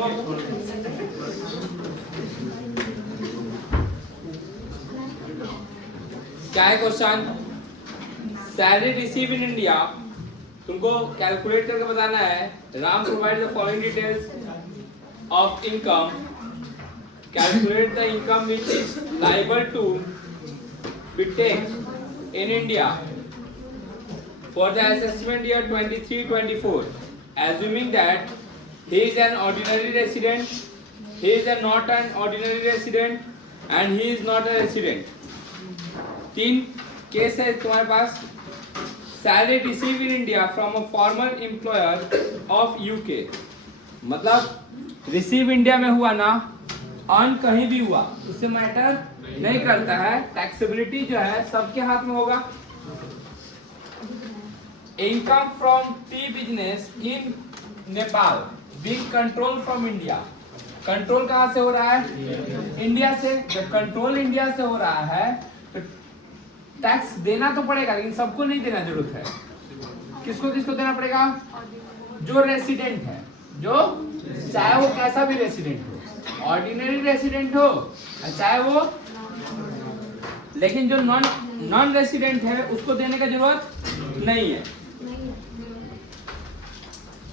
देखो क्या है question, salary receive in India, तुमको कैलकुलेट करके बताना है। Ram provide the following details of income, calculate the income which is liable to be taken in India for the assessment year 23-24, assuming that he is an ordinary resident, he is not an ordinary resident, and he is not a resident. तीन case है तुम्हारे पास। Salary receive in India from a former employer of UK, मतलब receive India में हुआ ना, earn कहीं भी हुआ, उससे मैटर नहीं करता है, टैक्सेबिलिटी जो है सबके हाथ में होगा। Income from T business in Nepal being control from India, control कहां से हो रहा है? इंडिया से। जब कंट्रोल इंडिया से हो रहा है तो टैक्स देना तो पड़ेगा, लेकिन सबको नहीं देना जरूरत है। किसको किसको देना पड़ेगा? जो रेसिडेंट है, जो चाहे वो कैसा भी रेसिडेंट हो, ऑर्डिनरी रेसिडेंट हो चाहे वो, लेकिन जो नॉन रेसिडेंट है उसको देने का जरूरत नहीं है।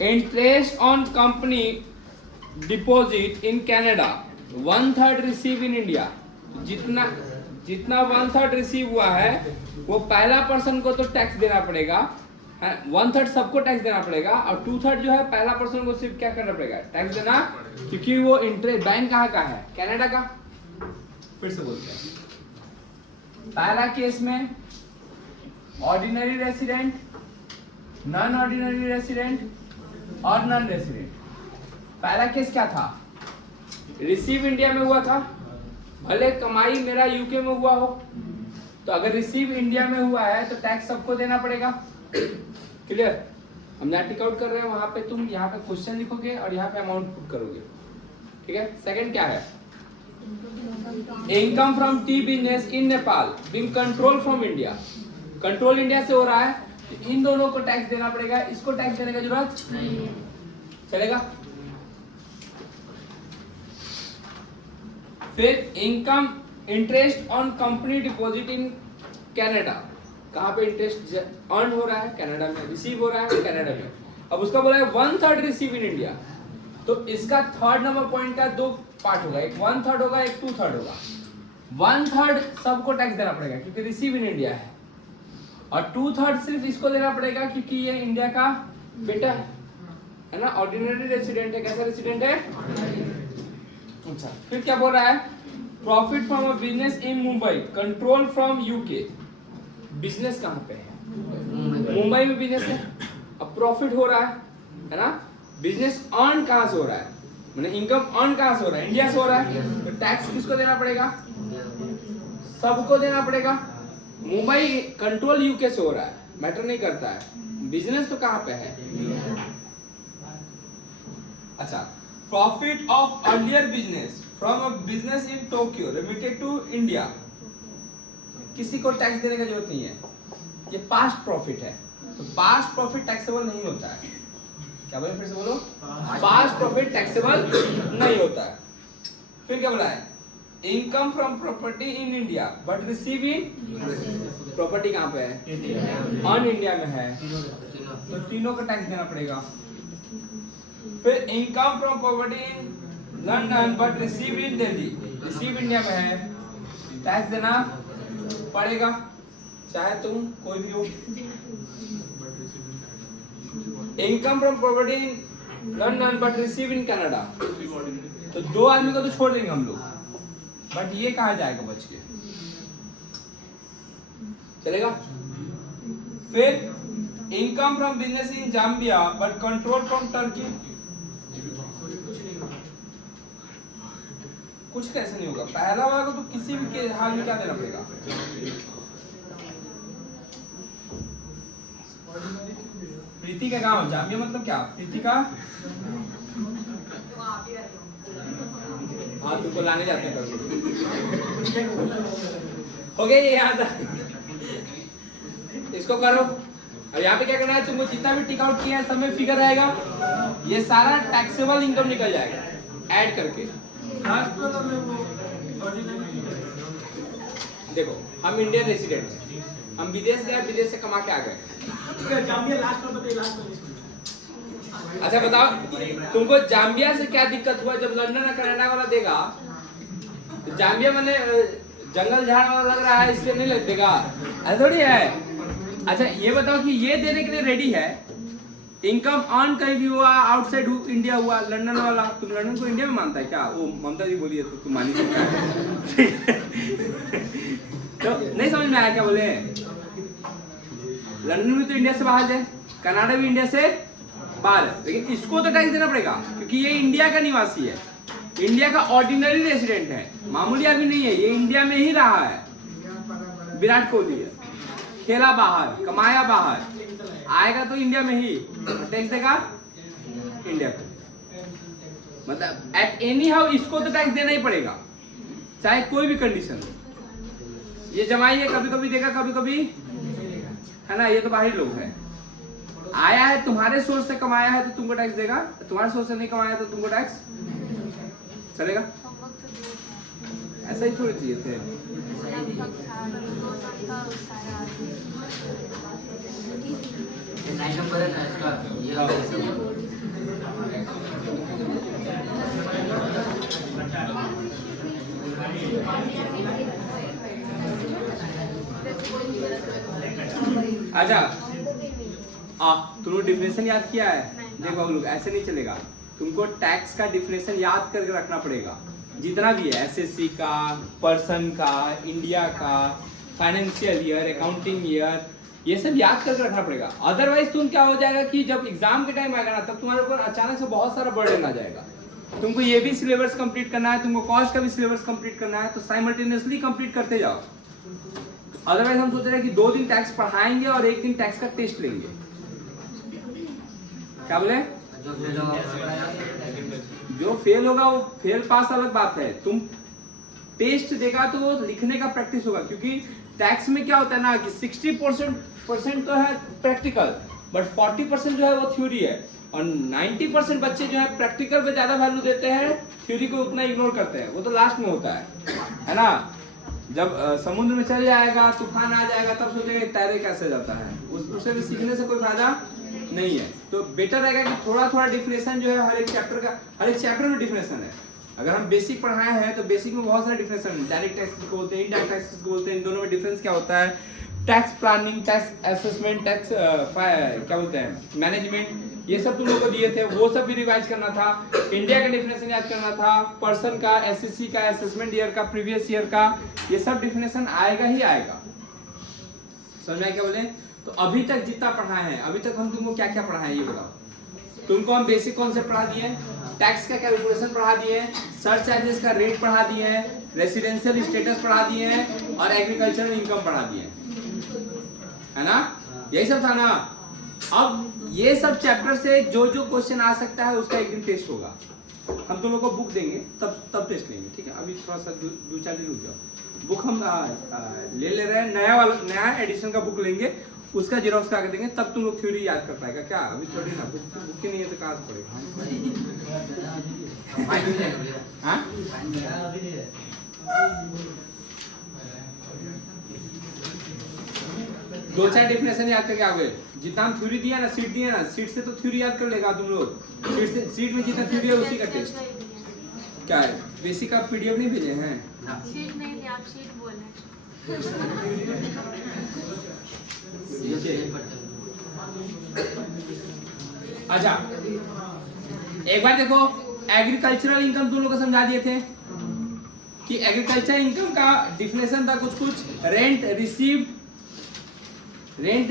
Interest on company deposit in Canada 1/3 receive in India, जितना 1/3 रिसीव हुआ है वो पहला पर्सन को तो टैक्स देना पड़ेगा, 1/3 सबको टैक्स देना पड़ेगा, और 2/3 जो है पहला पर्सन को सिर्फ क्या करना पड़ेगा? टैक्स देना, क्योंकि वो इंटरेस्ट बैंक कहाँ का है? कनाडा का। फिर से बोलते हैं, पहला केस में ordinary resident, non ordinary resident और नॉन रेसिडेंट। पहला केस क्या था? रिसीव इंडिया में हुआ था, भले कमाई मेरा यूके में हुआ हो, तो अगर रिसीव इंडिया में हुआ है तो टैक्स सबको देना पड़ेगा। क्लियर? हम यहाँ टिक आउट कर रहे हैं, वहां पे तुम यहाँ पे क्वेश्चन लिखोगे और यहाँ पे अमाउंट पुट करोगे। ठीक है। सेकंड क्या है? Income from T business in Nepal being control from India, control India से हो रहा है तो इन दोनों को टैक्स देना पड़ेगा, इसको टैक्स देने की जरूरत नहीं है। चलेगा? फिर income interest on company deposit in Canada, कहां पे इंटरेस्ट अर्न हो रहा है? कनाडा में। रिसीव हो रहा है कनाडा में। अब उसका बोला है 1/3 रिसीव इन इंडिया, तो इसका थर्ड नंबर पॉइंट का दो पार्ट होगा, एक 1/3 होगा, एक 2/3 होगा। 1/3 सबको टैक्स देना पड़ेगा क्योंकि रिसीव इन इंडिया है, और 2/3 सिर्फ इसको देना पड़ेगा क्योंकि ये इंडिया का बेटा है ना, ऑर्डिनरी रेसिडेंट है। कैसा रेसिडेंट है? अच्छा, फिर क्या बोल रहा है? Profit from a business in Mumbai control from UK, business कहां पे है? मुंबई में बिजनेस है, अब प्रॉफिट हो रहा है ना। बिजनेस अर्न कहां से हो रहा है? मतलब इनकम अर्न कहां से हो रहा है? इंडिया से हो रहा है, तो टैक्स किसको देना पड़ेगा? सबको देना पड़ेगा। मुंबई कंट्रोल यूके से हो रहा है, मैटर नहीं करता है, बिजनेस तो कहां पे है? अच्छा, profit of earlier business from a business in Tokyo remitted to India, किसी को टैक्स देने की जरूरत नहीं है, ये पास्ट प्रॉफिट है, तो पास्ट प्रॉफिट टैक्सेबल नहीं होता है। क्या बोले? फिर से बोलो, पास्ट प्रॉफिट टैक्सेबल नहीं होता है। फिर क्या बोला है? Income from property in India but receive in, property कहां पे है? ऑन इंडिया में है, तो तीनों का टैक्स देना पड़ेगा। फिर income from property in London but receive in Delhi, receive India में है, टैक्स देना पड़ेगा, चाहे तुम कोई भी हो। Income from property in London but receive in Canada, तो दो आदमी को तो छोड़ देंगे हम लोग, बट ये कहा जाएगा बच के? चलेगा? फिर income from business in Zambia but control from Turkey, कुछ कैसे नहीं होगा। पहला वाला को तो किसी भी के हाल में क्या देना पड़ेगा? प्रीति का गांव जाम्बिया, मतलब क्या? प्रीति का हाँ, तुमको लाने जाते हैं हो गया ये याद। इसको करो। अब यहाँ पे क्या करना है? तुमको जितना भी टिक आउट किया है सब में फिगर रहेगा, ये सारा टैक्सेबल इनकम निकल जाएगा। ऐड करके। देखो हम इंडियन रेसिडेंट हैं, हम विदेश गए, विदेश से कमा के आ गए। अच्छा बताओ तुमको जाम्बिया से क्या दिक्कत हुआ जब लंदन और कनाडा वाला देगा? जाम्बिया मैंने जंगल झाड़ वाला लग रहा है इसलिए नहीं लग देगा, ऐसा थोड़ी है। अच्छा ये बताओ कि ये देने के लिए रेडी है, इनकम अर्न कहीं भी हुआ, आउटसाइड इंडिया हुआ, लंदन वाला, तुम लंदन को इंडिया में मानता है क्या? वो ममता जी बोली है तो तुम मान ही सकता है। तो नहीं समझ में आया क्या बोले? लंदन भी तो इंडिया से बाहर है, कनाडा भी इंडिया से बाहर है, लेकिन इसको तो टैक्स देना पड़ेगा क्योंकि ये इंडिया का निवासी है, इंडिया का ऑर्डिनरी रेसिडेंट है, मामूली आदमी नहीं है, ये इंडिया में ही रहा है। विराट कोहली है, खेला बाहर, कमाया बाहर, आएगा तो इंडिया में ही टैक्स देगा इंडिया को। मतलब एट एनी हाउ इसको तो टैक्स देना ही पड़ेगा, चाहे कोई भी कंडीशन हो। ये जमाई है, कभी कभी देगा, कभी कभी है ना, ये तो बाहरी लोग हैं। आया है तुम्हारे सोर्स से कमाया है तो तुमको टैक्स देगा, तुम्हारे सोर्स से नहीं कमाया है तो तुमको टैक्स चलेगा। ऐसा ही थोड़ी चाहिए थे। अच्छा तुमने डिफिनेशन याद किया है? देखो बाबू लोग ऐसे नहीं चलेगा, तुमको टैक्स का डिफिनेशन याद करके रखना पड़ेगा, जितना भी है, एसएससी का, पर्सन का, इंडिया का, फाइनेंशियल ईयर, अकाउंटिंग ईयर, ये सब याद करके रखना पड़ेगा। अदरवाइज तुम क्या हो जाएगा कि जब एग्जाम के टाइम आएगा ना, तब तुम्हारे ऊपर अचानक से बहुत सारा बर्डन आ जाएगा। तुमको ये भी सिलेबस कंप्लीट करना है, तुमको कॉस्ट का भी सिलेबस कंप्लीट करना है, तो साइमल्टेनियसली कंप्लीट करते जाओ। अदरवाइज हम सोच रहे हैं कि 2 दिन टैक्स पढ़ाएंगे और 1 दिन टैक्स का टेस्ट लेंगे। क्या बोले? जो फेल होगा वो फेल पास अलग बात है, तुम टेस्ट देगा तो वो लिखने का प्रैक्टिस होगा, क्योंकि टैक्स में क्या होता है ना कि 60% तो है प्रैक्टिकल, बट 40% जो है वो थ्योरी है, और 90% बच्चे जो है प्रैक्टिकल पे ज्यादा वैल्यू देते हैं, थ्योरी को उतना इग्नोर करते हैं। वो तो लास्ट में होता है ना, जब समुद्र में चल जाएगा, तूफान आ जाएगा, तब सोचेगा तैरे कैसे जाता है, उससे भी सीखने से कोई फायदा नहीं है। तो बेटर रहेगा कि थोड़ा थोड़ा डिफिनेशन जो है हर एक चैप्टर में डिफिनेशन है। अगर हम बेसिक पढ़ाए हैं तो बेसिक में बहुत सारे डिफिनेशन है, डायरेक्ट टैक्स को बोलते हैं, इनडायरेक्ट टैक्स को बोलते हैं, इन दोनों में डिफरेंस क्या होता है, tax planning, tax assessment, tax क्या बोलते हैं मैनेजमेंट, ये सब तुम लोग को दिए थे, वो सब भी रिवाइज करना था। इंडिया का डिफिनेशन याद करना था, पर्सन का, एसएससी का, असेसमेंट ईयर का, प्रीवियस ईयर का, ये सब डिफिनेशन आएगा ही आएगा। समझ में क्या बोले? तो अभी तक जितना पढ़ाए हैं, अभी तक हम तुमको क्या क्या पढ़ाए हैं ये बताओ। तुमको हम बेसिक कॉन्सेप्ट पढ़ा दिए, टैक्स का कैलकुलेशन पढ़ा दिए, सर्च चार्जेस का रेट पढ़ा दिए हैं, रेसिडेंशियल स्टेटस पढ़ा दिए हैं, और एग्रीकल्चरल इनकम पढ़ा दिए, है ना? यही सब था ना। अब ये सब चैप्टर से जो जो क्वेश्चन आ सकता है उसका एक दिन टेस्ट होगा। हम तुम लोग को बुक देंगे तब टेस्ट लेंगे, ठीक है? अभी थोड़ा सा 2-4 दिन रुक जाओ। बुक हम ले रहे हैं, नया एडिशन का बुक लेंगे, उसका जेरोक्स करा के देंगे, तब तुम लोग थ्योरी याद कर पाएगा। क्या अभी थोड़ी ना, बुक ही नहीं है तो कहाँ से पढ़ेगा? हाँ 2-4 डेफिनेशन याद करके आओगे। जितना हम थ्योरी दिया ना, सीट दिया ना, सीट से तो थ्योरी याद कर लेगा तुम लोग। सीट में जितना थ्योरी है उसी का टेस्ट। क्या है बेसिक आप पीडीएफ नहीं भेजे हैं? शीट नहीं थी, आप शीट बोले। अच्छा एक बार देखो, एग्रीकल्चरल इनकम तुम लोग को समझा दिए थे कि एग्रीकल्चर इनकम का डिफिनेशन था कुछ रेंट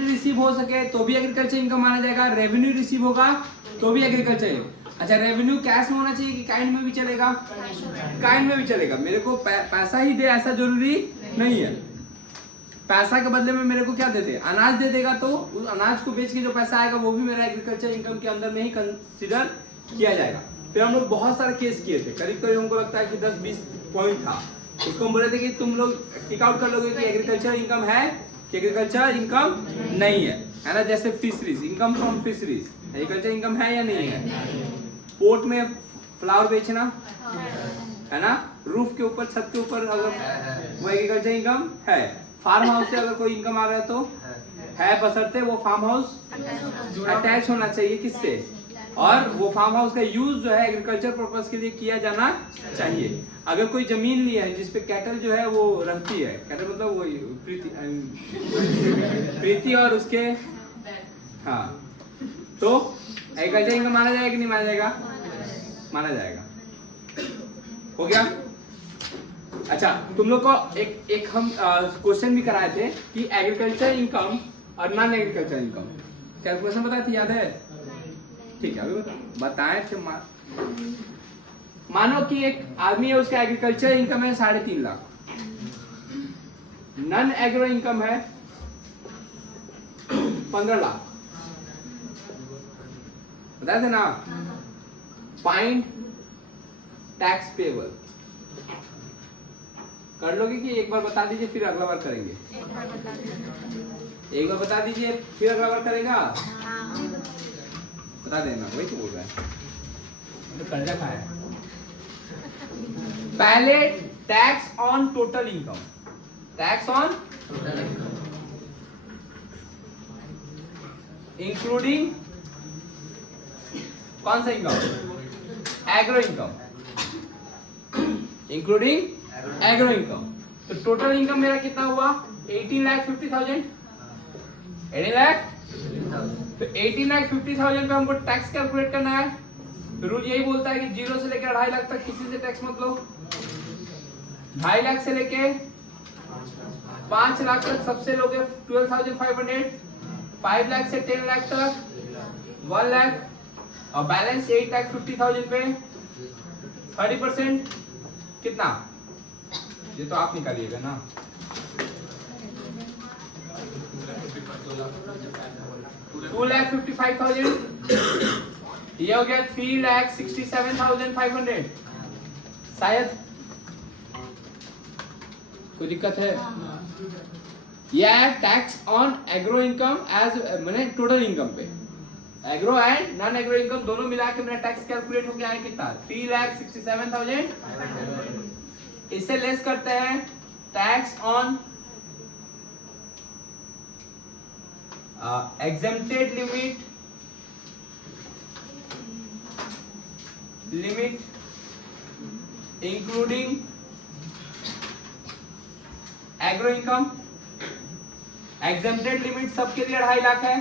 रिसीव हो सके तो भी एग्रीकल्चर इनकम माना जाएगा, रेवेन्यू रिसीव होगा तो भी एग्रीकल्चर। अच्छा रेवेन्यू कैश में होना चाहिए कि काइंड में भी चलेगा? काइंड में भी चलेगा। मेरे को पैसा ही दे ऐसा जरूरी नहीं है। पैसा के बदले में मेरे को क्या देते? अनाज दे देगा, तो उस अनाज को बेच के जो पैसा आएगा वो भी मेरा एग्रीकल्चर इनकम के अंदर में ही कंसीडर किया जाएगा। फिर हम लोग बहुत सारे केस किए थे, करीब हमको लगता है कि 10-20 पॉइंट था। उसको हम बोले थे कि तुम लोग टिक आउट कर लोगे कि एग्रीकल्चर इनकम है कि एग्रीकल्चर इनकम नहीं है ना? जैसे fisheries, income from fisheries agriculture income है या नहीं है? पोर्ट में फ्लावर बेचना है ना, रूफ के ऊपर, छत के ऊपर, अगर वो एग्रीकल्चर इनकम है। फार्म हाउस से अगर कोई इनकम आ रहा है तो है, बशर्ते वो फार्म हाउस अटैच होना चाहिए किससे, और वो फार्म हाउस का यूज जो है एग्रीकल्चर पर्पस के लिए किया जाना चाहिए। अगर कोई जमीन ली है जिसपे कैटल जो है वो रहती है, कैटल मतलब वो प्रीति और उसके, हाँ, तो एग्रीकल्चर इनकम माना जाएगा कि नहीं माना जाएगा? माना जाएगा। हो गया। अच्छा, तुम लोग को एक हम क्वेश्चन भी कराए थे कि एग्रीकल्चर इनकम और नॉन एग्रीकल्चर इनकम, कैलकुलेशन बताए थे, याद है? ठीक है, अभी बताए थे। मानो कि एक आदमी है, उसका एग्रीकल्चर इनकम है 3.5 लाख, नॉन एग्रो इनकम है 15 लाख, बताए थे ना? Find tax payable. कर लोगे कि एक बार बता दीजिए फिर अगला बार करेंगे? एक बार बता दीजिए फिर अगला बार करेगा? बता देना, वही तो बोल रहा है। तो कर रखा है। पहले tax on total income, tax on including कौन सा income? Agro income, including agro income. तो टोटल इनकम मेरा कितना हुआ? 18,50,000। 18 लाख। तो 18,50,000 पे हमको टैक्स कैलकुलेट करना है। तो रूल यही बोलता है कि 0 से लेकर 2.5 लाख तक किसी से टैक्स मत लो। 2.5 लाख से लेके 5 लाख तक सबसे लोगे 12,500। 5 लाख से 10 लाख तक 1 लाख, और बैलेंस 8,50,000 पे 30% कितना? ये तो आप निकालिएगा ना। 2,55,000। ये हो गया 3,67,500। शायद कोई दिक्कत है? यह है tax on agro income as मैंने टोटल इनकम पे। Agro and non agro income दोनों मिला के मेरा टैक्स कैलकुलेट हो गया है कितना? 3,67,000। इससे लेस करते हैं tax on exempted limit including agro income. exempted limit सबके लिए 2.5 लाख है,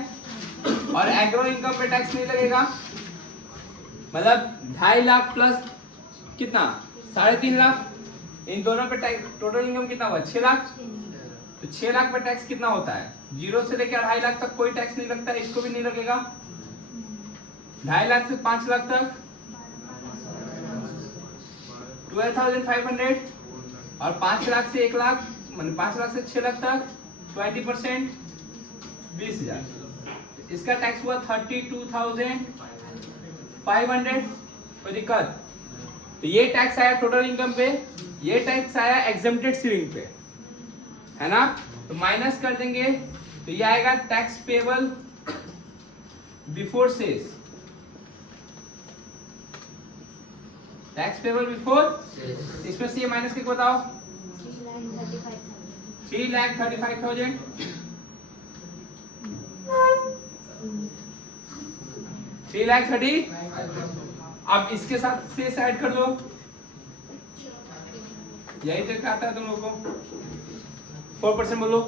और एग्रो इनकम पे टैक्स नहीं लगेगा। मतलब 2.5 लाख प्लस कितना? 3.5 लाख। इन दोनों पे टैक्स, टोटल इनकम कितना हुआ? 6 लाख। तो 6 लाख पे टैक्स कितना होता है? 0 से लेकर 2.5 लाख तक कोई टैक्स नहीं लगता है, इसको भी नहीं लगेगा। 2.5 लाख से 5 लाख तक 12,500, और 5 लाख से 1 लाख, मतलब 5 लाख से 6 लाख तक 20% 20,000। इसका टैक्स हुआ 32,500। कोई दिक्कत? तो ये टैक्स आया टोटल इनकम पे, ये टैक्स आया एग्जेम्प्टेड सीलिंग पे, है ना? तो माइनस कर देंगे तो ये आएगा tax payable before cess. Tax payable before, इसमें से ये माइनस करके बताओ। 3,35,000। 3,30,000। अब इसके साथ सेस ऐड कर दो, यही तक आता है तुम लोगों को। 4% बोलो।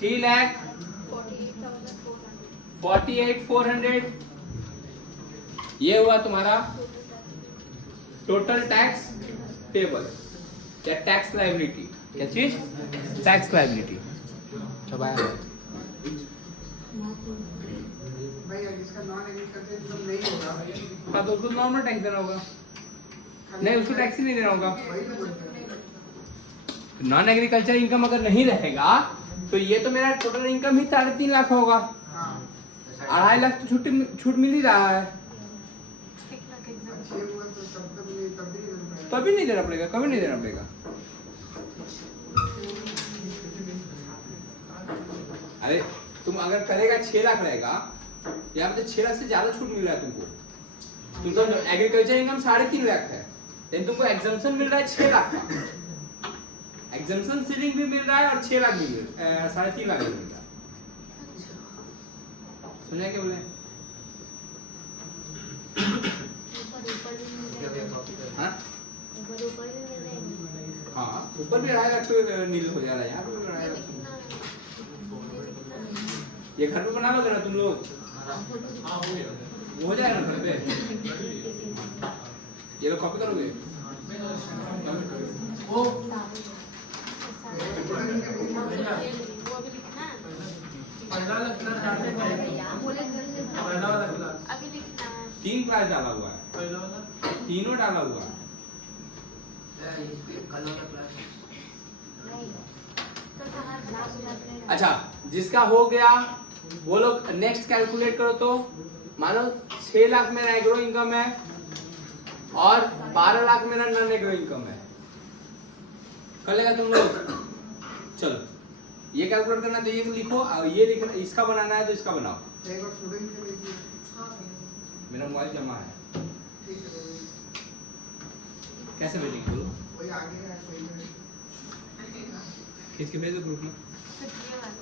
3,48,400। ये हुआ तुम्हारा टोटल टैक्स पेबल या टैक्स लायबिलिटी। क्या चीज? Tax liability. हाँ, तो उसको नॉर्मल टैक्स देना होगा। नहीं, उसको टैक्स ही नहीं देना होगा। नॉन एग्रीकल्चर इनकम अगर नहीं रहेगा तो ये तो मेरा टोटल इनकम ही 3.5 लाख होगा। 2.5 लाख तो छूट मिल ही रहा है, तभी नहीं देना पड़ेगा, कभी नहीं देना पड़ेगा। अरे तुम अगर करेगा 6 लाख रहेगा, यहाँ पे 6 लाख से ज्यादा छूट मिल रहा है तुमको। तुमको एग्रीकल्चर इनकम 3.5 लाख है, लेकिन तुमको एग्जम्पशन मिल रहा है 6 लाख का। एग्जम्पशन सीलिंग भी मिल रहा है और 6 लाख भी मिल 3.5 लाख भी मिल रहा है। समझा क्या बोले? हाँ हाँ, ऊपर भी 2.5 लाख तो नील हो जा रहा है, यहाँ पे भी 2.5 लाख। ये घर पे बना लोगे ना तुम लोग? हो जाएगा ना घर पे? ये लोग कॉपी करोगे? वो अभी लिखना है। पहला लगना चाहते हैं अभी लिखना है। 3 क्लास डाला हुआ है, पहला वाला तीनों डाला हुआ है। तो कहाँ क्लास लगने अच्छा, जिसका हो गया वो लोग नेक्स्ट कैलकुलेट करो। तो मानो 6 लाख मेरा एग्रो इनकम है और 12 लाख मेरा नॉन एग्रो इनकम है। कर लेगा तुम लोग? चलो ये कैलकुलेट करना है तो ये लिखो, और ये लिखना, इसका बनाना है तो इसका बनाओ। मेरा मोबाइल जमा है, कैसे भेजेंगे बोलो? खींच के भेज दो ग्रुप में। तो ये वाला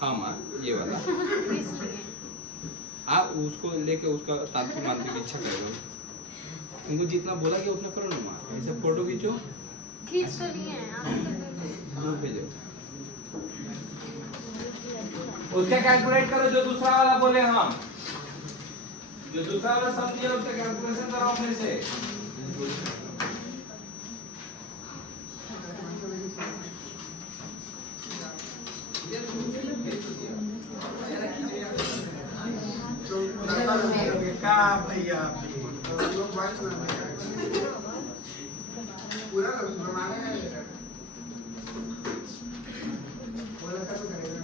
हाँ माँ, ये वाला इसलिए आप उसको लेके उसका तांत्रिक मानने की इच्छा करोगे। उनको जितना बोला कि उतना करो ना माँ। ऐसे फोटो खींचो, खींच तो लिए हैं आप तो दूर भेजो। उसका कैलकुलेट करो जो दूसरा वाला बोले हम, जो दूसरा वाला सम दिया उसका कैलकुलेशन करो अपने से। का भैया पूरा बनाने है बोला था तो करेगा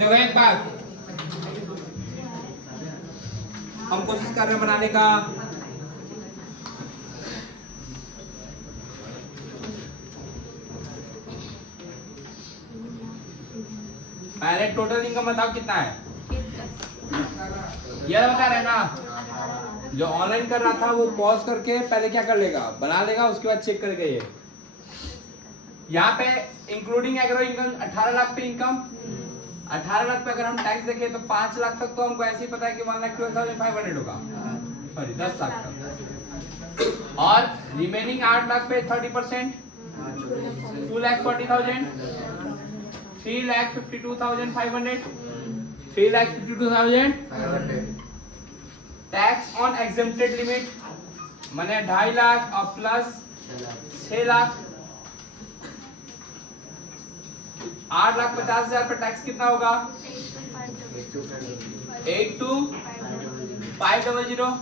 देखो एक बात, हम कोशिश कर रहे हैं बनाने का। पहले टोटल इनकम बताओ कितना है? ये बता रहे ना, जो ऑनलाइन कर रहा था वो पॉज करके पहले क्या कर लेगा, बना लेगा, उसके बाद चेक करेगा। ये यहाँ पे इंक्लूडिंग एग्रो इनकम 18 लाख पे इनकम, 18 लाख पे अगर हम टैक्स देखें तो 5 लाख तक तो हमको ऐसे ही पता है कि 1,12,500 होगा, सॉरी 10 लाख तक। और रिमेनिंग 8 लाख पे 30%, 2,40,000, 3,52,500, 3,52,000 टैक्स ऑन एग्जेम्प्टेड लिमिट माने 2.5 लाख और प्लस 6 लाख, 8,50,000 पर टैक्स कितना होगा? 82,500।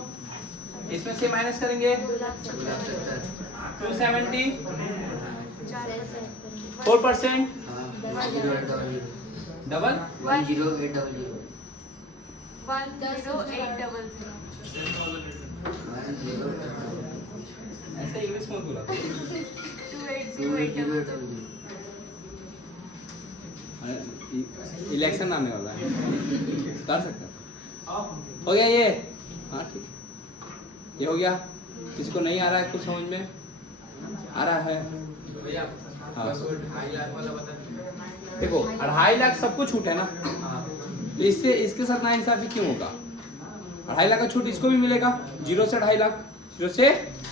इसमें से माइनस करेंगे 270, 4% डबल 10800 ऐसे इंग्लिश में बोला 280,800 इलेक्शन आने वाला है, कर सकता है। हो गया ये? हाँ ठीक, ये हो गया। किसी को नहीं आ रहा है कुछ समझ में? आ रहा है? हाँ देखो 2.5 लाख सबको छूट है ना, तो इससे इसके साथ ना इंसाफी क्यों होगा? 2.5 लाख का छूट इसको भी मिलेगा, 0 से 2.5 लाख, 0 से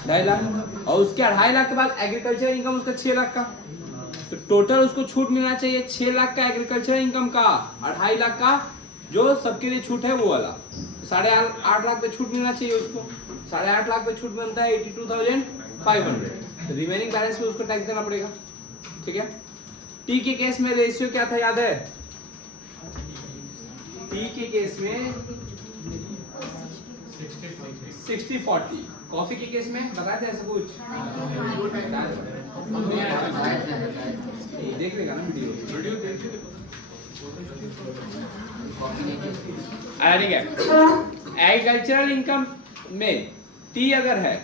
2.5 लाख, और उसके 2.5 लाख के बाद एग्रीकल्चर इनकम उसका 6 लाख का, तो टोटल उसको छूट मिलना चाहिए 6 लाख का एग्रीकल्चर इनकम का, 2.5 लाख का जो सबके लिए छूट है वो वाला, 8.5 लाख पे छूट मिलना चाहिए उसको। 8.5 लाख पे छूट मिलता है 82,500, तो रिमेनिंग बैलेंस पे उसको टैक्स देना पड़ेगा। ठीक है। टी के केस में रेशियो क्या था याद है? टी के केस में 60-40, कॉफी के केस में बताए थे ऐसा कुछ? देख लेगा ना वीडियो ठीक है। एग्रीकल्चरल इनकम में टी अगर है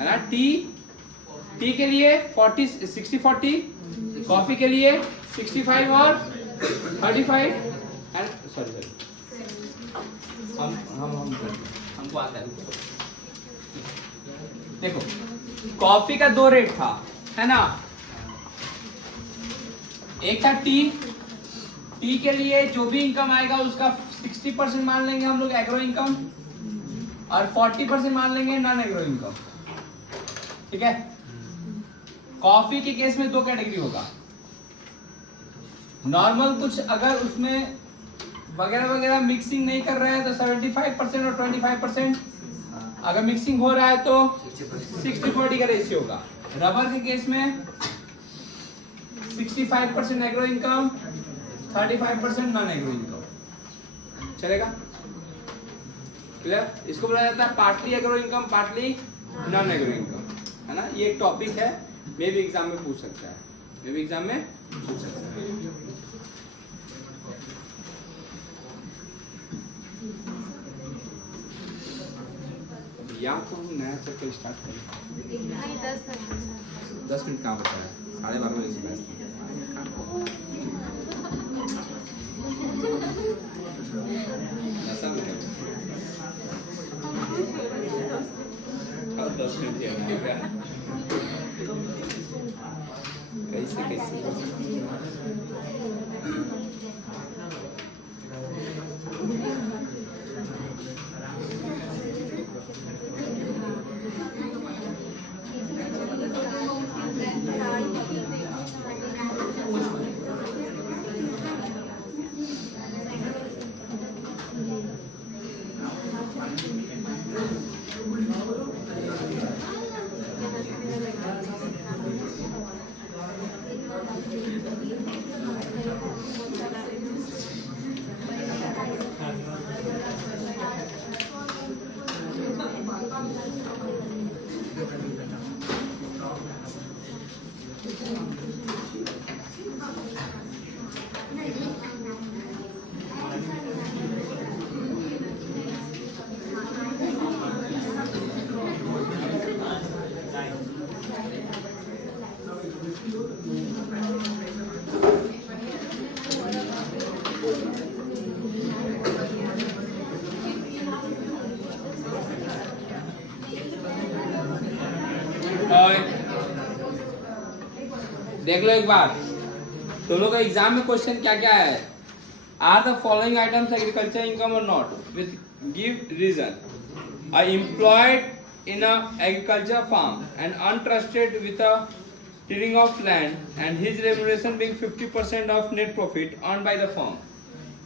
ना, टी के लिए 60-40, कॉफी के लिए 65 और 35 एंड सॉरी हमको आता है। देखो कॉफी का 2 रेट था, है ना, एक था टी के लिए जो भी इनकम आएगा उसका 60% मान लेंगे हम लोग एग्रो इनकम और 40% मान लेंगे नॉन एग्रो इनकम। ठीक है। कॉफी के केस में 2 कैटेगरी होगा, नॉर्मल कुछ अगर उसमें वगैरह वगैरह मिक्सिंग नहीं कर रहे हैं तो 75% और 25%, अगर मिक्सिंग हो रहा है तो 60-40 का रेशियो होगा। रबर के केस में 65% agro income, 35% non agro income. चलेगा? क्लियर? इसको बोला जाता है partly agro income, partly non agro income, है ना। ये एक टॉपिक है, मे भी एग्जाम में पूछ सकता है, या तो हम नया चैप्टर स्टार्ट करें। नहीं 10 मिनट 10 मिनट कहाँ बचा है? 12:30 बजे से बैठते हैं। ऐसा भी है। अब 10 मिनट ही है क्या? कैसे देख लो एक बार, तो लोग का एग्जाम में क्वेश्चन क्या क्या है? Are the following items agriculture income और not, with give reason. A employed in a agriculture farm and entrusted with a tilling of land and his remuneration being 50% of net profit earned by the firm.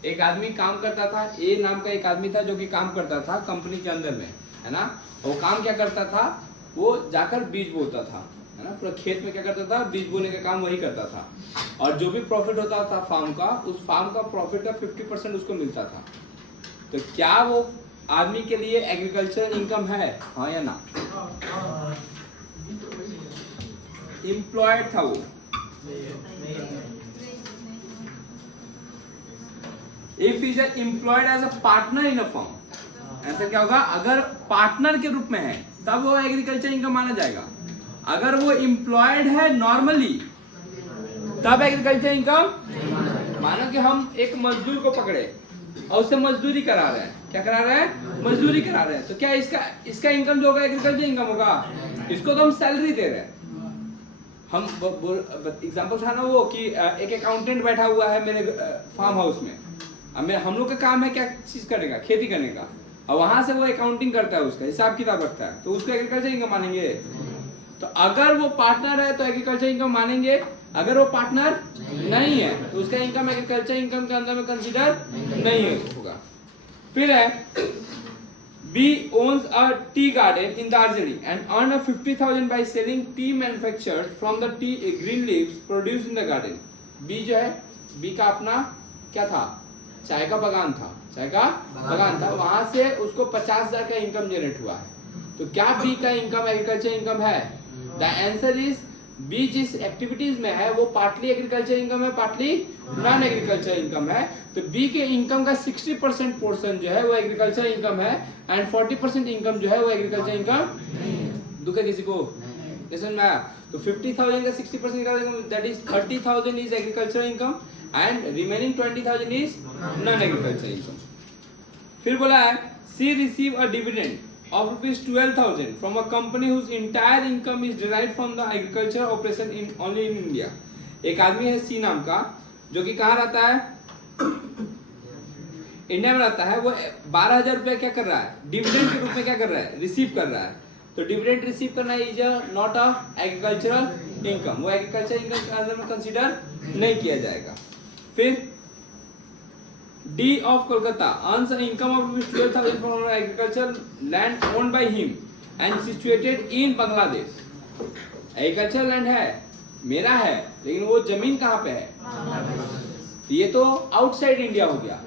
एक आदमी काम करता था, ए नाम का एक आदमी था जो कि काम करता था कंपनी के अंदर में, है ना। वो काम क्या करता था? वो जाकर बीज बोता था, है ना, पूरा खेत में क्या करता था? बीज बोने का काम वही करता था। और जो भी प्रॉफिट होता था फार्म का, उस फार्म का प्रॉफिट का 50% उसको मिलता था। तो क्या वो आदमी के लिए एग्रीकल्चर इनकम है, हाँ या ना? एम्प्लॉयड था वो। If is employed as a partner in a firm, ऐसा क्या होगा? अगर पार्टनर के रूप में है तब वो एग्रीकल्चर इनकम माना जाएगा। अगर वो एम्प्लॉयड है नॉर्मली तब एग्रीकल्चर इनकम। मानो कि हम एक मजदूर को पकड़े और उससे मजदूरी करा रहे हैं। क्या करा रहे हैं? मजदूरी करा रहे हैं। तो क्या इसका इनकम जो होगा एग्रीकल्चर इनकम होगा? इसको तो हम सैलरी दे रहे हैं। हम एग्जांपल था ना वो कि एक अकाउंटेंट बैठा हुआ है मेरे फार्म हाउस में। अब हम लोग का काम है क्या चीज करने का? खेती करने का। और वहां से वो अकाउंटिंग करता है, उसका हिसाब किताब रखता है, तो उसको एग्रीकल्चर इनकम मानेंगे। तो अगर वो पार्टनर है तो एग्रीकल्चर इनकम मानेंगे, अगर वो पार्टनर नहीं है तो उसका इनकम एग्रीकल्चर इनकम के अंदर में कंसीडर नहीं होगा। फिर है B owns a tea garden in Darjeeling and earned 50,000 by selling tea manufactured from the tea green leaves produced in the garden. B जो है B का अपना क्या था, चाय का बागान था, चाय का बागान था, वहां से उसको 50,000 का इनकम जनरेट हुआ है। तो क्या B का इनकम एग्रीकल्चर इनकम है? द आंसर इज B जिस एक्टिविटीज में है वो पार्टली एग्रीकल्चर इनकम है, पार्टली नॉन एग्रीकल्चर इनकम है। तो B के इनकम का 60% पोर्शन जो है वो एग्रीकल्चर इनकम है एंड 40% इनकम जो है वो एग्रीकल्चर इनकम। दुख है किसी को? समझ में आया? तो 50,000 का 60% income that is 30,000 is agriculture income and remaining 20,000 is non agriculture income. फिर बोला है C receive a dividend of ₹12,000 from a company whose entire income is derived from the agriculture operation in only in India। एक आदमी है C नाम का जो कि कहाँ रहता है? इंडिया में रहता है। वो 12,000 रुपए क्या कर रहा है? डिविडेंड के रूप में क्या कर रहा है? रिसीव कर रहा है। तो डिविडेंड रिसीव करना is not a agricultural income, वो एग्रीकल्चर इनकम के अंदर में कंसीडर नहीं किया जाएगा। फिर D of Kolkata earns an income of 12,000 from agricultural land owned by him and situated in Bangladesh। Agriculture land है, मेरा है, लेकिन वो जमीन कहाँ पे है? ये तो आउटसाइड इंडिया हो गया।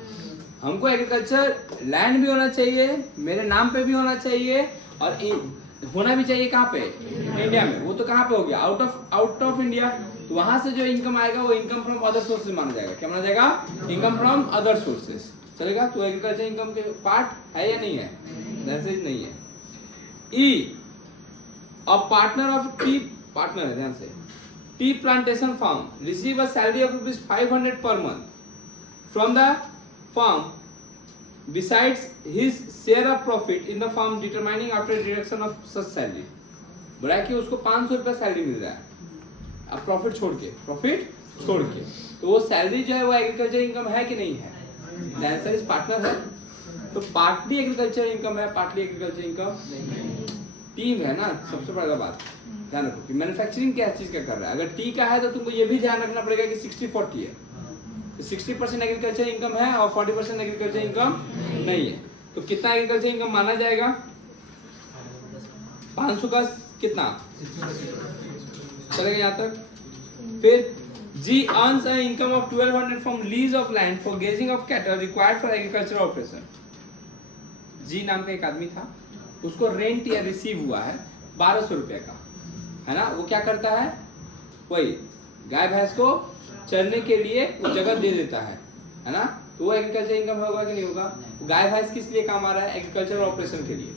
हमको एग्रीकल्चर लैंड भी होना चाहिए, मेरे नाम पे भी होना चाहिए और होना भी चाहिए कहाँ पे? इंडिया में। वो तो कहाँ पे हो गया? Out of India. तो वहां से जो इनकम आएगा वो इनकम फ्रॉम अदर सोर्सेज माना जाएगा। क्या माना जाएगा? इनकम फ्रॉम अदर सोर्सेज चलेगा। तो एग्रीकल्चर इनकम के पार्ट है या नहीं है? मैसेज नहीं है। E a partner of T, partner है ध्यान से, T plantation farm receive a salary of ₹500 per month from the farm besides his share of profit in the farm determining after deduction of such salary। बोला है कि उसको 500 रुपया salary मिल रहा है अब प्रॉफिट छोड़ के, तो वो सैलरी जो है वो एग्रीकल्चर इनकम है कि नहीं है? आंसर इज पार्टनर है। तो पार्टली एग्रीकल्चर इनकम है, पार्टली एग्रीकल्चर इनकम टीम है ना। सबसे बड़ा बात ध्यान रखो कि मैन्युफैक्चरिंग क्या चीज का कर रहा है। अगर टी का है तो तुमको ये भी ध्यान रखना पड़ेगा कि 60-40 है, 60% एग्रीकल्चर इनकम है और 40% एग्रीकल्चर इनकम नहीं है। तो कितना एग्रीकल्चर इनकम माना जाएगा? 500 का कितना चलेगा यहाँ तक। फिर G earns an income of 1,200 from lease of land for grazing of cattle required for agricultural operation। G नाम का एक आदमी था, उसको रेंट या रिसीव हुआ है 1,200 रुपए का, है ना। वो क्या करता है? वही गाय भैंस को चरने के लिए वो जगह दे देता है ना। तो वो एग्रीकल्चर इनकम होगा कि नहीं होगा? गाय भैंस किस लिए काम आ रहा है? एग्रीकल्चर ऑपरेशन के लिए।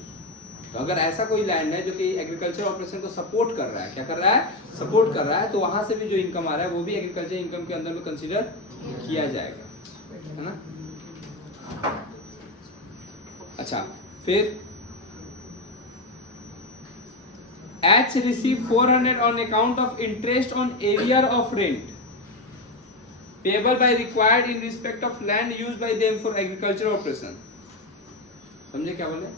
तो अगर ऐसा कोई लैंड है जो कि एग्रीकल्चर ऑपरेशन को सपोर्ट कर रहा है, क्या कर रहा है? सपोर्ट कर रहा है, तो वहां से भी जो इनकम आ रहा है वो भी एग्रीकल्चर इनकम के अंदर में कंसीडर किया जाएगा, है ना। अच्छा, फिर H receive 400 on account of interest on area of rent payable by required in respect of land used by them for agricultural operation। समझे क्या बोले?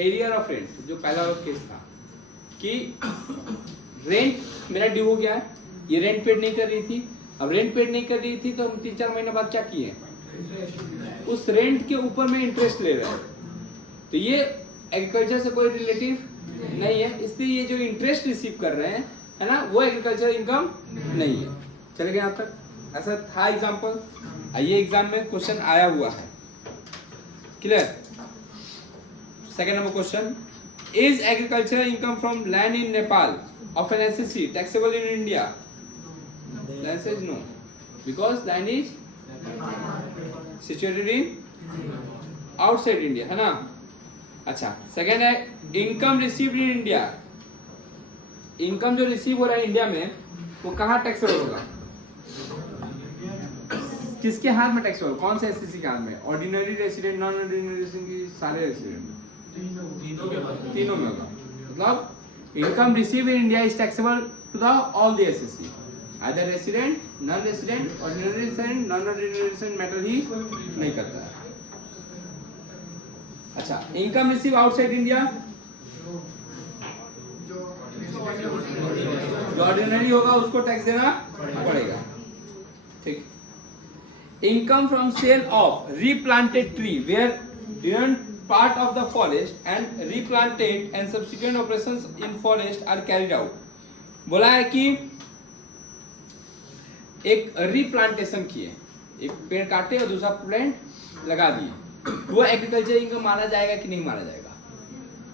एरिया ऑफ रेंट, जो पहला केस था कि रेंट मेरा ड्यू हो गया है, ये रेंट पेड नहीं कर रही थी। अब रेंट पेड नहीं कर रही थी तो हम 3-4 महीने बाद क्या किए? उस रेंट के ऊपर में इंटरेस्ट ले रहे हैं। तो ये एग्रीकल्चर से कोई रिलेटिव नहीं है, इसलिए ये जो इंटरेस्ट रिसीव कर रहे हैं, है ना, वो एग्रीकल्चर इनकम नहीं है। चलेगा यहाँ तक? ऐसा था एग्जाम्पल। ये एग्जाम में क्वेश्चन आया हुआ है, clear. Second number question, is agriculture income from land in Nepal of an SSC taxable in India? The answer is no, because land is situated in outside India, है ना। अच्छा, सेकेंड है income received in India. Income जो receive हो रहा है India में वो कहाँ टैक्सेबल होगा? किसके हाथ में टैक्सेबल? कौन से एसएससी के हाथ में? Ordinary resident, non ordinary resident की सारे रेसिडेंट तीनों में होगा। मतलब income receive in India is taxable to the all the assessee, either resident, non resident, ordinary resident, non ordinary resident matter ही नहीं करता है। अच्छा, इनकम रिसीव आउटसाइड इंडिया, जो ऑर्डिनरी होगा उसको टैक्स देना पड़ेगा। ठीक। Income from sale of replanted tree where different part of the forest and replanted and subsequent operations in forest are carried out. बोला है कि एक रीप्लांटेशन किए, एक पेड़ काटे और दूसरा प्लांट लगा दिए, वो एग्रीकल्चर इनकम माना जाएगा कि नहीं माना जाएगा?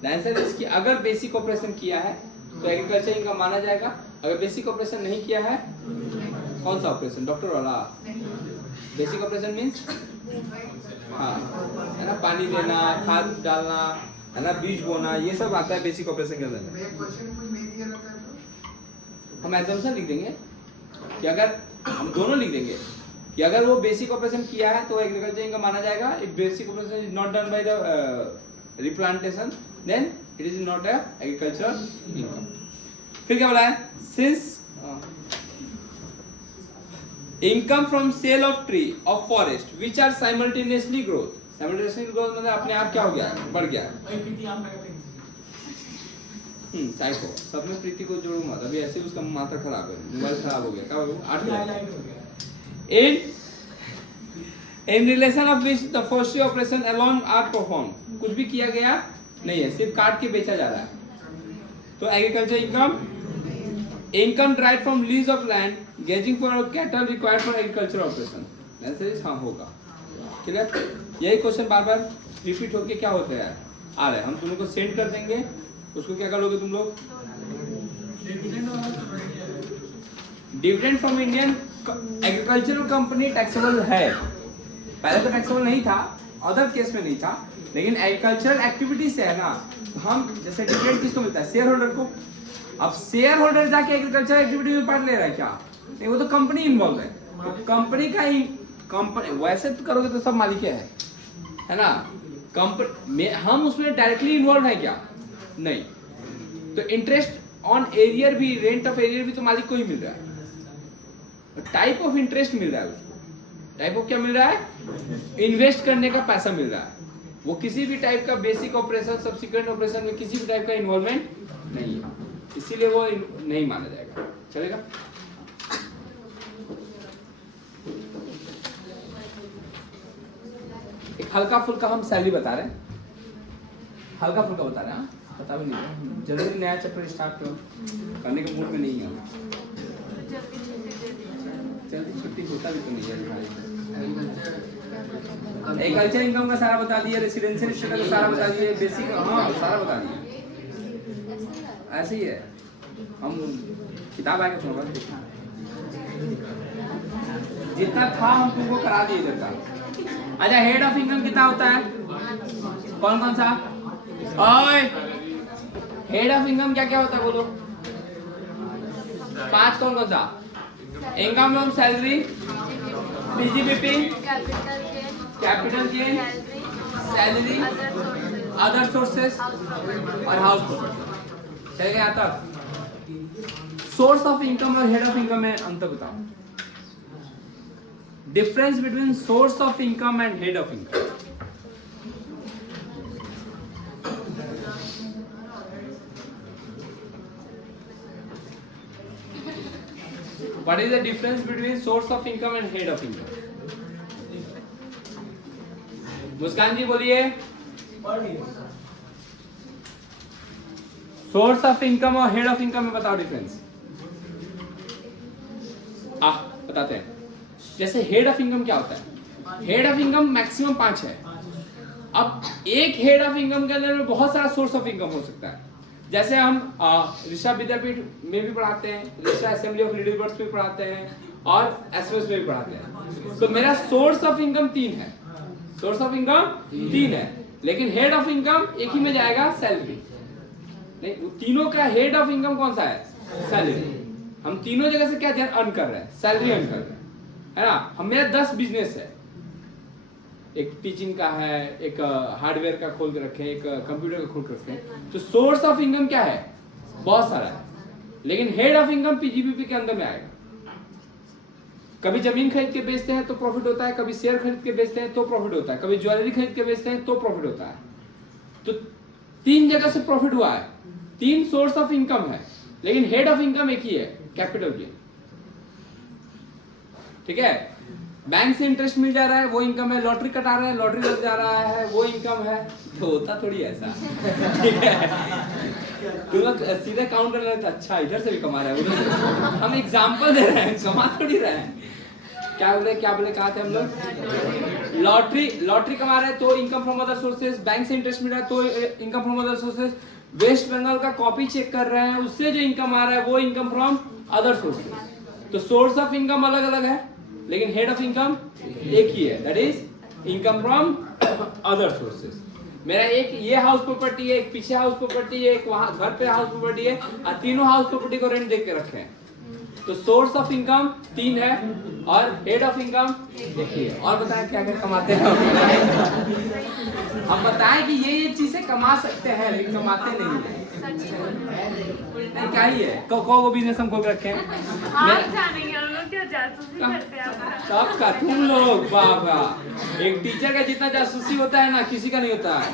द आंसर इज कि अगर बेसिक ऑपरेशन किया है तो एग्रीकल्चर इनकम माना जाएगा, अगर बेसिक ऑपरेशन नहीं किया है, कौन सा ऑपरेशन डॉक्टर वाला? बेसिक ऑपरेशन मींस हाँ है ना, पानी देना, खाद डालना, है ना, बीज बोना, ये सब आता है बेसिक ऑपरेशन के अंदर। एक क्वेश्चन कुछ नहीं दिया रहता है हम एग्जाम्पशन लिख देंगे कि अगर हम दोनों लिख देंगे कि अगर वो बेसिक ऑपरेशन किया है तो एग्रीकल्चर इनकम माना जाएगा। If basic operation is not done by the replantation then it is not a agricultural income. फिर क्या बोला है? Since income from sale of tree of forest which are simultaneously growth. Simultaneously growth मतलब अपने आप क्या हो गया, बढ़ गया। टाइप हो, सब में प्रीति को जोड़ू मत, अभी ऐसे उसका माथा खराब है, मोबाइल खराब हो गया, क्या हो गया? In relation of which the forestry operation alone are perform. कुछ भी किया गया नहीं है, सिर्फ काट के बेचा जा रहा है, तो agriculture income. Income derived from lease of land grazing for cattle required for agriculture operation. Answer is हाँ, होगा। क्लियर? यही क्वेश्चन बार बार रिपीट होके क्या होता है, आ रहा है। हम तुम लोग को सेंड कर देंगे, उसको क्या करोगे तुम लोग? Dividend from Indian agricultural company taxable है। पहले तो टैक्सेबल नहीं था, अदर केस में नहीं था, लेकिन एग्रीकल्चरल एक्टिविटी से है ना, हम जैसे डिविडेंड किसको मिलता है? शेयर होल्डर को। अब शेयर होल्डर जाके एग्रीकल्चरल एक्टिविटी में पार्ट ले रहा है क्या? नहीं, वो तो कंपनी इन्वॉल्व है, तो कंपनी का ही कंपनी वैसे तो करोगे तो सब मालिक है ना। कंपनी में हम उसमें डायरेक्टली इन्वॉल्व है क्या? नहीं। तो इंटरेस्ट ऑन एरियर भी, रेंट ऑफ एरियर भी तो मालिक को ही मिल रहा है। टाइप ऑफ इंटरेस्ट मिल रहा है उसको। टाइप ऑफ क्या मिल रहा है? इन्वेस्ट करने का पैसा मिल रहा है। वो किसी भी टाइप का बेसिक ऑपरेशन, सब्सिक्वेंट ऑपरेशन में किसी भी टाइप का इन्वॉल्वमेंट नहीं है, इसीलिए वो नहीं माना जाएगा। चलेगा? एक हल्का फुल्का हम सैलरी बता रहे हैं, हल्का फुल्का बता रहे हैं, पता भी नहीं, जल्दी नया चैप्टर स्टार्ट करो, करने के मूड में नहीं है। जल्दी छुट्टी होता भी तो नहीं है। एग्रीकल्चर इनकम का सारा बता दिया, रेसिडेंशियल स्ट्रक्चर का सारा बता दिया, बेसिक हाँ सारा बता दिया। ऐसे ही है, हम किताब आएगा थोड़ा जितना था हम तुमको करा दिए इधर का। अच्छा, हेड ऑफ इनकम कितना होता है? कौन कौन सा? ओए, हेड ऑफ इनकम क्या क्या होता है बोलो? 5 कौन कौन सा? Income from salary, PGBP, capital gain, salary, other sources और हाउस प्रॉपर्टी। चल गया तक? सोर्स ऑफ इनकम और हेड ऑफ इनकम में अंतर बताओ। Difference between source of income and head of income. What is the difference between source of income and head of income? मुस्कान जी बोलिए। Source of income और head of income में बताओ difference. बताते हैं। जैसे हेड ऑफ इनकम क्या होता है? हेड ऑफ इनकम मैक्सिमम 5 है। अब एक हेड ऑफ इनकम के अंदर में बहुत सारा सोर्स ऑफ इनकम हो सकता है। जैसे हम ऋषभ विद्यापीठ में भी पढ़ाते हैं, Rishabh assembly of little birds में पढ़ाते हैं और एसएमएस में भी पढ़ाते हैं। तो मेरा सोर्स ऑफ इनकम 3 है। सोर्स ऑफ इनकम 3 है, लेकिन हेड ऑफ इनकम एक ही में जाएगा, सैलरी। नहीं, तीनों का हेड ऑफ इनकम कौन सा है? सैलरी। हम तीनों जगह से क्या अर्न कर रहे हैं? सैलरी अर्न कर रहे हैं, है ना। हम मेरा 10 बिजनेस है, एक टीचिंग का है, एक हार्डवेयर का खोल के रखे, एक कंप्यूटर का खोल के रखे। तो सोर्स ऑफ इनकम क्या है? बहुत सारा है, लेकिन हेड ऑफ इनकम पीजीबीपी के अंदर में आएगा। कभी जमीन खरीद के बेचते हैं तो प्रॉफिट होता है, कभी शेयर खरीद के बेचते हैं तो प्रॉफिट होता है, कभी ज्वेलरी खरीद के बेचते हैं तो प्रॉफिट होता है। तो 3 जगह से प्रॉफिट हुआ है, 3 सोर्स ऑफ इनकम है। लेकिन हेड ऑफ इनकम एक ही है, कैपिटल गेन। ठीक है, बैंक से इंटरेस्ट मिल जा रहा है वो इनकम है, लॉटरी कटा रहा है लॉटरी लग जा रहा है वो इनकम है। तो होता थोड़ी ऐसा। ठीक है, तुम लोग सीधे काउंट करने लगते अच्छा इधर से भी कमा रहा है उधर से। हम एग्जांपल दे रहे हैं, कमा थोड़ी रहे हैं। क्या बोले कहा थे हम लोग? लॉटरी कमा रहे हैं तो income from other sources, bank से इंटरेस्ट मिल रहा है तो income from other sources, west Bengal का कॉपी चेक कर रहे हैं उससे जो इनकम आ रहा है वो इनकम फ्रॉम अदर सोर्सेज। तो सोर्स ऑफ इनकम अलग अलग है लेकिन हेड ऑफ इनकम एक ही है, that is income from other sources. मेरा एक ये हाउस प्रॉपर्टी है, एक पीछे हाउस प्रॉपर्टी है, एक वहां घर पे हाउस प्रॉपर्टी है, और तीनों हाउस प्रॉपर्टी को रेंट देके रखे हैं। तो सोर्स ऑफ इनकम 3 है और हेड ऑफ इनकम एक ही है। और बताएं क्या क्या कमाते हैं हम बताएं कि ये चीजें कमा सकते हैं लेकिन कमाते नहीं है। नहीं क्या ही है, को बिजनेस हम खोल रखे हैं। आप जानेंगे हम लोग क्या जासूसी करते हैं आपका। सबका तुम लोग बाबा, एक टीचर का जितना जासूसी होता है ना किसी का नहीं होता है।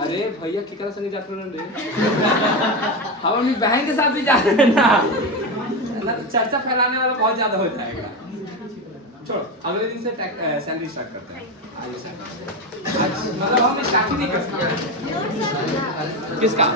अरे भैया कितना संग जाते हैं, हम अपनी बहन के साथ भी जा रहे हैं ना, चर्चा फैलाने वाला बहुत ज्यादा हो जाएगा। छोड़ो, अगले दिन से सैलरी स्टार्ट करते हैं। मतलब हम स्टार्ट ही नहीं कर सकते। किसका?